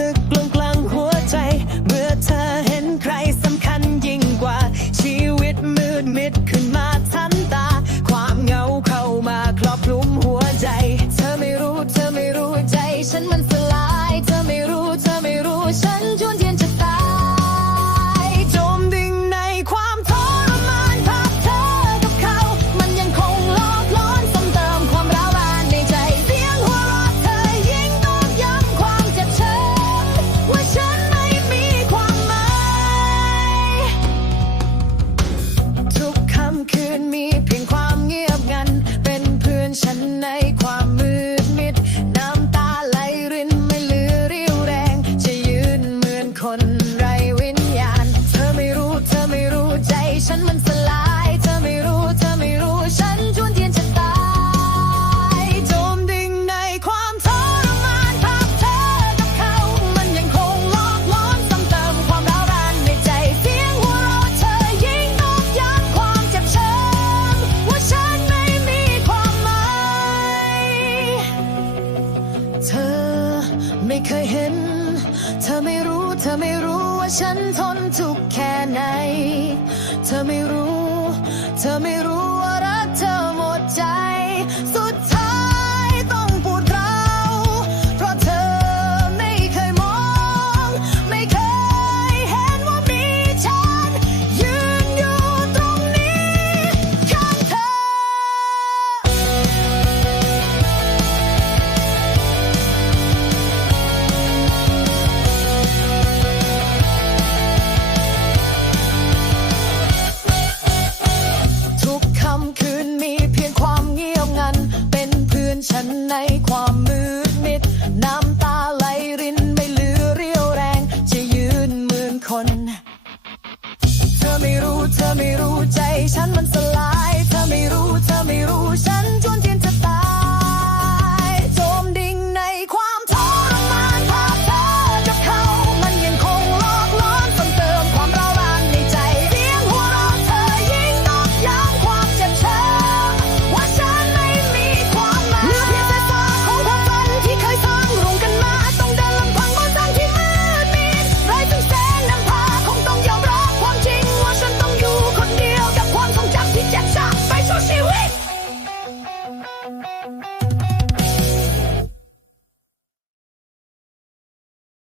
ลึก คนไรวิญญาณ เธอไม่รู้เธอไม่รู้ใจฉันมันสลาย เธอไม่รู้เธอไม่รู้ฉันจวนเทียนจะตายจมดิ่งในความทรมานภาพเธอกับเขา มันยังคงหลอกหลอนซ้ำเติมความร้าวรานในใจเสียงหัวเราะเธอยิ่งตอกย้ำความเจ็บช้ำว่าฉันไม่มีความหมายเธอไม่เคยเห็น เธอไม่ เธอไม่รู้ว่าฉันทนทุกข์แค่ไหน เธอไม่รู้ เธอไม่รู้ ฉันมันสลาย เธอไม่รู้ เธอไม่รู้